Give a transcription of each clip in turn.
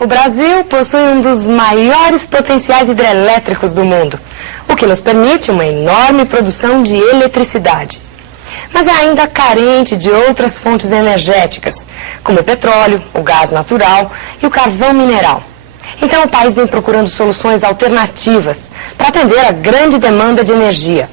O Brasil possui um dos maiores potenciais hidrelétricos do mundo, o que nos permite uma enorme produção de eletricidade. Mas é ainda carente de outras fontes energéticas, como o petróleo, o gás natural e o carvão mineral. Então o país vem procurando soluções alternativas para atender a grande demanda de energia.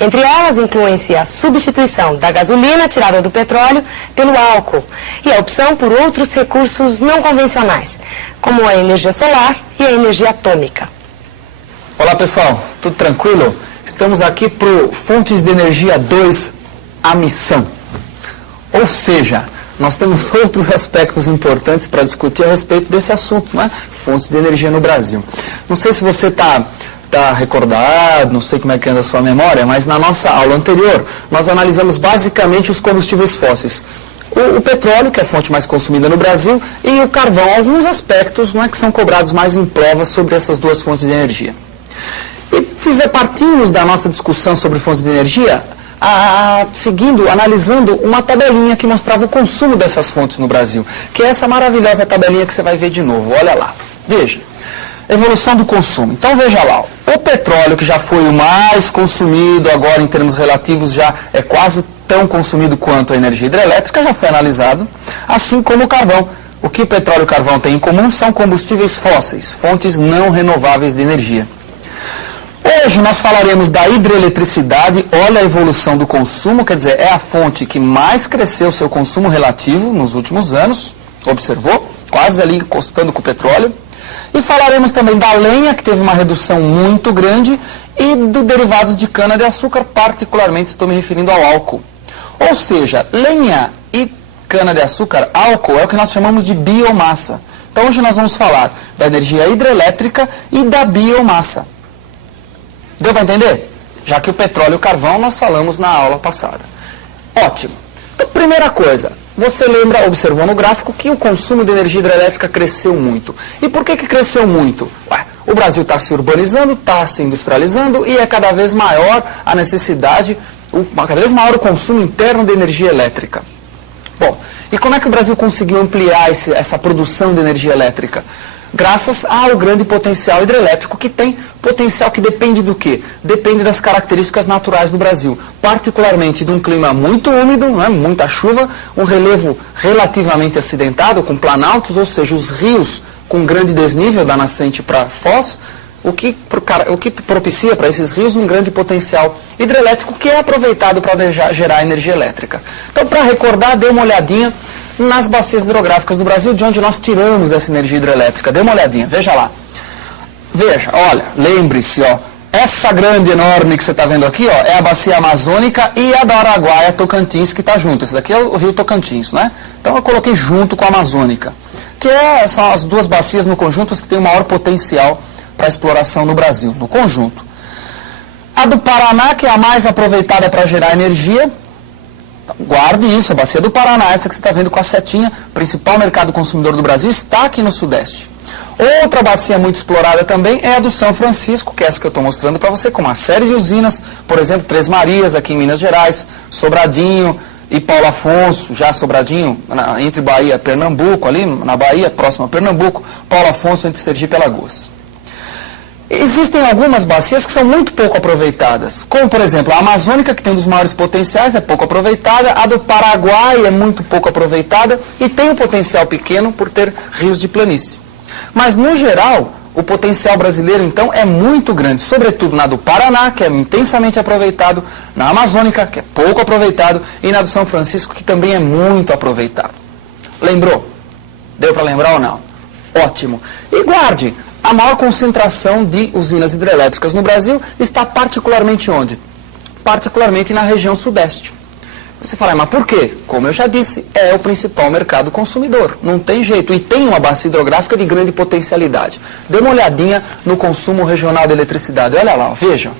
Entre elas incluem-se a substituição da gasolina tirada do petróleo pelo álcool e a opção por outros recursos não convencionais, como a energia solar e a energia atômica. Olá pessoal, tudo tranquilo? Estamos aqui para o Fontes de Energia 2, a missão. Ou seja, nós temos outros aspectos importantes para discutir a respeito desse assunto, não é? Fontes de energia no Brasil. Não sei se você está recordado, não sei como é que anda a sua memória, mas na nossa aula anterior nós analisamos basicamente os combustíveis fósseis. O petróleo, que é a fonte mais consumida no Brasil, e o carvão, alguns aspectos, não é, que são cobrados mais em provas sobre essas duas fontes de energia. E partimos da nossa discussão sobre fontes de energia analisando uma tabelinha que mostrava o consumo dessas fontes no Brasil, que é essa maravilhosa tabelinha que você vai ver de novo. Olha lá, veja. Evolução do consumo. Então veja lá, o petróleo, que já foi o mais consumido, agora em termos relativos já é quase tão consumido quanto a energia hidrelétrica, já foi analisado, assim como o carvão. O que o petróleo e o carvão têm em comum são combustíveis fósseis, fontes não renováveis de energia. Hoje nós falaremos da hidroeletricidade. Olha a evolução do consumo, quer dizer, é a fonte que mais cresceu seu consumo relativo nos últimos anos, observou? Quase ali encostando com o petróleo. E falaremos também da lenha, que teve uma redução muito grande, e dos derivados de cana-de-açúcar, particularmente estou me referindo ao álcool. Ou seja, lenha e cana-de-açúcar, álcool, é o que nós chamamos de biomassa. Então hoje nós vamos falar da energia hidrelétrica e da biomassa. Deu para entender? Já que o petróleo e o carvão nós falamos na aula passada. Ótimo. Então, primeira coisa, você lembra, observou no gráfico, que o consumo de energia hidrelétrica cresceu muito. E por que cresceu muito? O Brasil está se urbanizando, está se industrializando e é cada vez maior a necessidade, cada vez maior o consumo interno de energia elétrica. Bom, e como é que o Brasil conseguiu ampliar essa produção de energia elétrica? Graças ao grande potencial hidrelétrico, que tem potencial que depende do quê? Depende das características naturais do Brasil, particularmente de um clima muito úmido, não é? Muita chuva, um relevo relativamente acidentado, com planaltos, ou seja, os rios com grande desnível da nascente para Foz, o que propicia para esses rios um grande potencial hidrelétrico que é aproveitado para gerar energia elétrica. Então, para recordar, dê uma olhadinha nas bacias hidrográficas do Brasil, de onde nós tiramos essa energia hidrelétrica. Dê uma olhadinha, veja lá. Veja, olha, lembre-se, ó, essa grande, enorme que você está vendo aqui, ó, é a bacia amazônica e a da Araguaia Tocantins, que está junto. Esse daqui é o rio Tocantins, né? Então eu coloquei junto com a amazônica, que são as duas bacias no conjunto que têm o maior potencial para exploração no Brasil, no conjunto. A do Paraná, que é a mais aproveitada para gerar energia. Guarde isso, a bacia do Paraná, essa que você está vendo com a setinha, principal mercado consumidor do Brasil, está aqui no Sudeste. Outra bacia muito explorada também é a do São Francisco, que é essa que eu estou mostrando para você, com uma série de usinas, por exemplo, Três Marias, aqui em Minas Gerais, Sobradinho e Paulo Afonso, já Sobradinho, entre Bahia e Pernambuco, ali na Bahia, próximo a Pernambuco, Paulo Afonso entre Sergipe e Alagoas. Existem algumas bacias que são muito pouco aproveitadas, como, por exemplo, a amazônica, que tem um dos maiores potenciais, é pouco aproveitada, a do Paraguai é muito pouco aproveitada e tem um potencial pequeno por ter rios de planície. Mas, no geral, o potencial brasileiro, então, é muito grande, sobretudo na do Paraná, que é intensamente aproveitado, na amazônica, que é pouco aproveitado, e na do São Francisco, que também é muito aproveitado. Lembrou? Deu para lembrar ou não? Ótimo. E guarde, a maior concentração de usinas hidrelétricas no Brasil está particularmente onde? Particularmente na região sudeste. Você fala, mas por quê? Como eu já disse, é o principal mercado consumidor. Não tem jeito. E tem uma bacia hidrográfica de grande potencialidade. Dê uma olhadinha no consumo regional de eletricidade. Olha lá, vejam.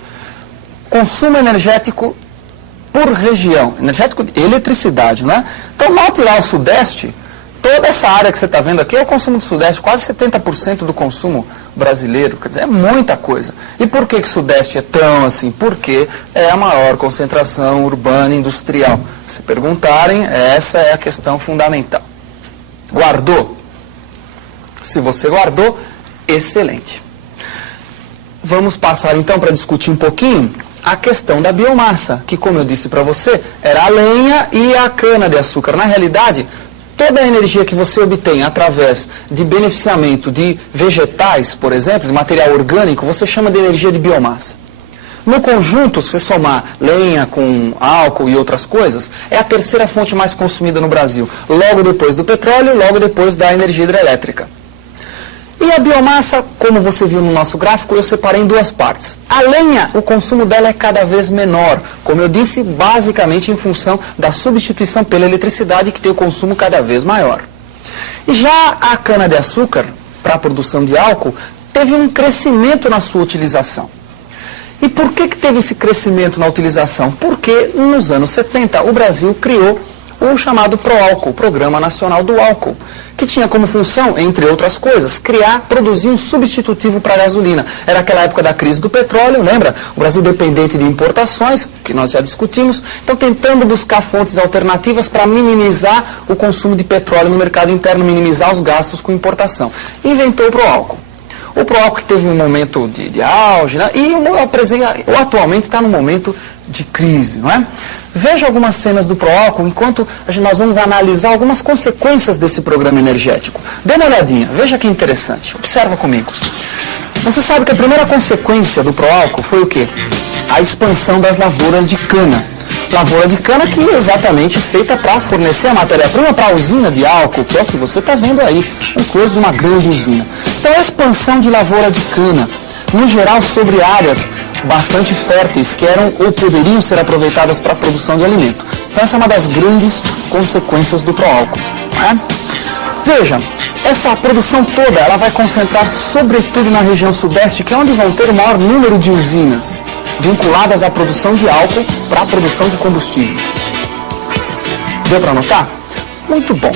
Consumo energético por região. Energético de eletricidade, não é? Então, note lá o sudeste. Toda essa área que você está vendo aqui é o consumo do Sudeste, quase 70% do consumo brasileiro, quer dizer, é muita coisa. E por que o Sudeste é tão assim? Porque é a maior concentração urbana e industrial. Se perguntarem, essa é a questão fundamental. Guardou? Se você guardou, excelente. Vamos passar então para discutir um pouquinho a questão da biomassa, que, como eu disse para você, era a lenha e a cana-de-açúcar. Na realidade, toda a energia que você obtém através de beneficiamento de vegetais, por exemplo, de material orgânico, você chama de energia de biomassa. No conjunto, se você somar lenha com álcool e outras coisas, é a terceira fonte mais consumida no Brasil, logo depois do petróleo, logo depois da energia hidrelétrica. E a biomassa, como você viu no nosso gráfico, eu separei em duas partes. A lenha, o consumo dela é cada vez menor, como eu disse, basicamente em função da substituição pela eletricidade, que tem o consumo cada vez maior. E já a cana-de-açúcar, para a produção de álcool, teve um crescimento na sua utilização. E por que teve esse crescimento na utilização? Porque nos anos 70 o Brasil criou o chamado PROÁLCOOL, Programa Nacional do Álcool, que tinha como função, entre outras coisas, produzir um substitutivo para a gasolina. Era aquela época da crise do petróleo, lembra? O Brasil dependente de importações, que nós já discutimos, então tentando buscar fontes alternativas para minimizar o consumo de petróleo no mercado interno, minimizar os gastos com importação. Inventou o PROÁLCOOL. O PROÁLCOOL que teve um momento de auge, né? E atualmente está num momento de crise, não é? Veja algumas cenas do PROÁLCOOL enquanto nós vamos analisar algumas consequências desse programa energético. Dê uma olhadinha, veja que interessante. Observa comigo. Você sabe que a primeira consequência do PROÁLCOOL foi o quê? A expansão das lavouras de cana. Lavoura de cana que é exatamente feita para fornecer a matéria-prima para a usina de álcool, que é o que você está vendo aí, um close de uma grande usina. Então, a expansão de lavoura de cana, no geral sobre áreas bastante férteis, que eram ou poderiam ser aproveitadas para a produção de alimento. Então, essa é uma das grandes consequências do PROÁLCOOL. Né? Veja, essa produção toda ela vai concentrar sobretudo na região sudeste, que é onde vão ter o maior número de usinas vinculadas à produção de álcool para a produção de combustível. Deu para notar? Muito bom.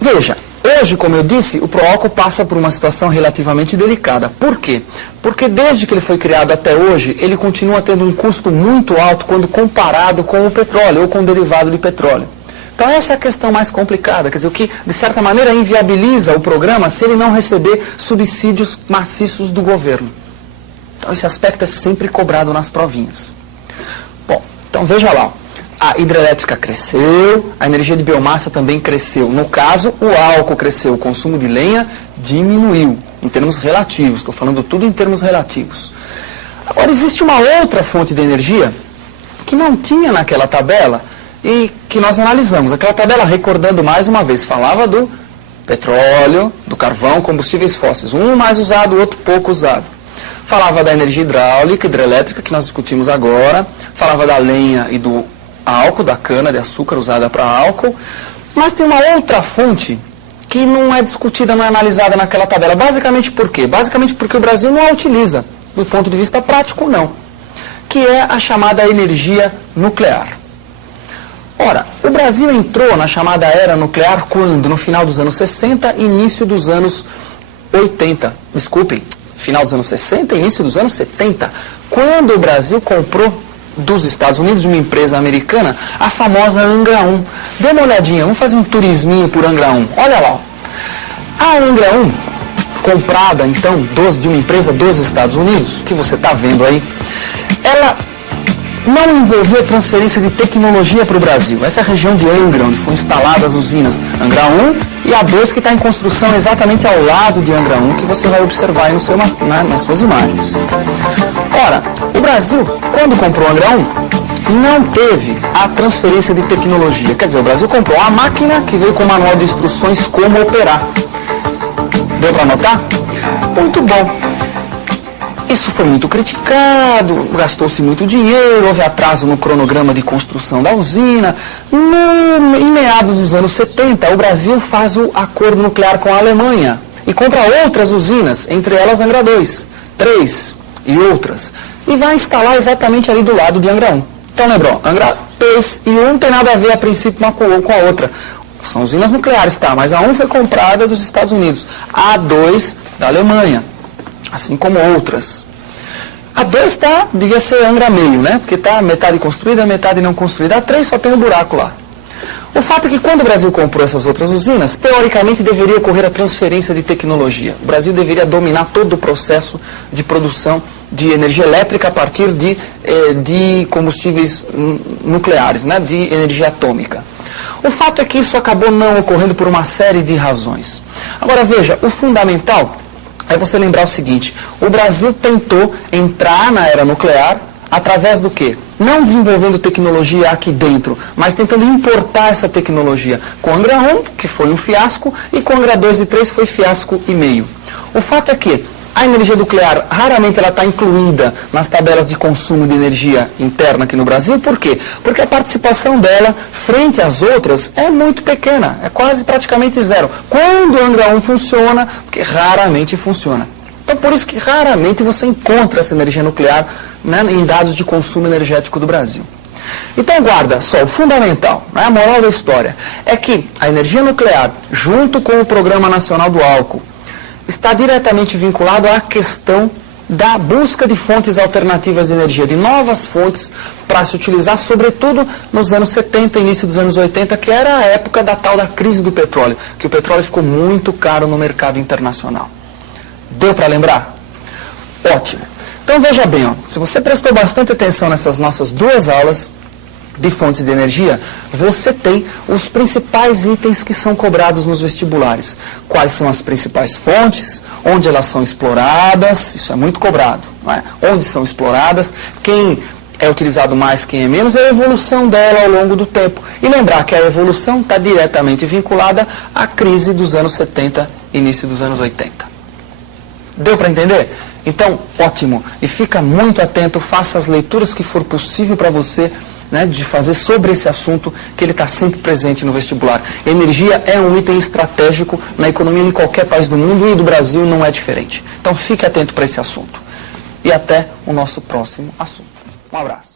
Veja, hoje, como eu disse, o PROÁLCOOL passa por uma situação relativamente delicada. Por quê? Porque desde que ele foi criado até hoje, ele continua tendo um custo muito alto quando comparado com o petróleo ou com o derivado de petróleo. Então essa é a questão mais complicada, quer dizer, o que de certa maneira inviabiliza o programa se ele não receber subsídios maciços do governo. Então esse aspecto é sempre cobrado nas provinhas. Bom, então veja lá, a hidrelétrica cresceu, a energia de biomassa também cresceu. No caso, o álcool cresceu, o consumo de lenha diminuiu, em termos relativos, estou falando tudo em termos relativos. Agora existe uma outra fonte de energia que não tinha naquela tabela e que nós analisamos. Aquela tabela, recordando mais uma vez, falava do petróleo, do carvão, combustíveis fósseis, um mais usado, o outro pouco usado. Falava da energia hidráulica, hidrelétrica, que nós discutimos agora, falava da lenha e do álcool, da cana-de-açúcar usada para álcool, mas tem uma outra fonte que não é discutida, não é analisada naquela tabela. Basicamente por quê? Basicamente porque o Brasil não a utiliza, do ponto de vista prático, não, que é a chamada energia nuclear. Ora, o Brasil entrou na chamada era nuclear quando? No final dos anos 60 e início dos anos 80. Desculpem, final dos anos 60 e início dos anos 70. Quando o Brasil comprou dos Estados Unidos, de uma empresa americana, a famosa Angra 1. Dê uma olhadinha, vamos fazer um turisminho por Angra 1. Olha lá. A Angra 1, comprada então de uma empresa dos Estados Unidos, que você está vendo aí, ela não envolveu transferência de tecnologia para o Brasil. Essa é a região de Angra, onde foram instaladas as usinas Angra 1 e a 2, que está em construção exatamente ao lado de Angra 1, que você vai observar aí nas suas imagens. Ora, o Brasil, quando comprou Angra 1, não teve a transferência de tecnologia. Quer dizer, o Brasil comprou uma máquina que veio com o manual de instruções como operar. Deu para notar? Muito bom. Isso foi muito criticado, gastou-se muito dinheiro, houve atraso no cronograma de construção da usina. Em meados dos anos 70, o Brasil faz o acordo nuclear com a Alemanha e compra outras usinas, entre elas Angra 2, 3 e outras, e vai instalar exatamente ali do lado de Angra 1. Então lembrou, Angra 2 e 1 não tem nada a ver a princípio uma com a outra. São usinas nucleares, tá? Mas a 1 foi comprada dos Estados Unidos, a 2 da Alemanha, assim como outras. A 2 devia ser Angra meio, né? Porque está metade construída, metade não construída. A 3 só tem um buraco lá. O fato é que quando o Brasil comprou essas outras usinas, teoricamente deveria ocorrer a transferência de tecnologia. O Brasil deveria dominar todo o processo de produção de energia elétrica a partir de combustíveis nucleares, né, de energia atômica. O fato é que isso acabou não ocorrendo por uma série de razões. Agora veja, o fundamental é você lembrar o seguinte: o Brasil tentou entrar na era nuclear através do quê? Não desenvolvendo tecnologia aqui dentro, mas tentando importar essa tecnologia. Com Angra 1, que foi um fiasco, e com Angra 2 e 3 foi fiasco e meio. O fato é que a energia nuclear, raramente ela está incluída nas tabelas de consumo de energia interna aqui no Brasil. Por quê? Porque a participação dela, frente às outras, é muito pequena, é quase praticamente zero. Quando o Angra 1 funciona, porque raramente funciona. Então, por isso que raramente você encontra essa energia nuclear, né, em dados de consumo energético do Brasil. Então, guarda só, o fundamental, né, a moral da história, é que a energia nuclear, junto com o Programa Nacional do Álcool, está diretamente vinculado à questão da busca de fontes alternativas de energia, de novas fontes para se utilizar, sobretudo nos anos 70, início dos anos 80, que era a época da tal da crise do petróleo, que o petróleo ficou muito caro no mercado internacional. Deu para lembrar? Ótimo. Então veja bem, ó, se você prestou bastante atenção nessas nossas duas aulas de fontes de energia, você tem os principais itens que são cobrados nos vestibulares. Quais são as principais fontes, onde elas são exploradas, isso é muito cobrado, não é? Onde são exploradas, quem é utilizado mais, quem é menos, e a evolução dela ao longo do tempo. E lembrar que a evolução está diretamente vinculada à crise dos anos 70, início dos anos 80. Deu para entender? Então, ótimo. E fica muito atento, faça as leituras que for possível para você, né, de fazer sobre esse assunto, que ele está sempre presente no vestibular. Energia é um item estratégico na economia em qualquer país do mundo e do Brasil não é diferente. Então fique atento para esse assunto. E até o nosso próximo assunto. Um abraço.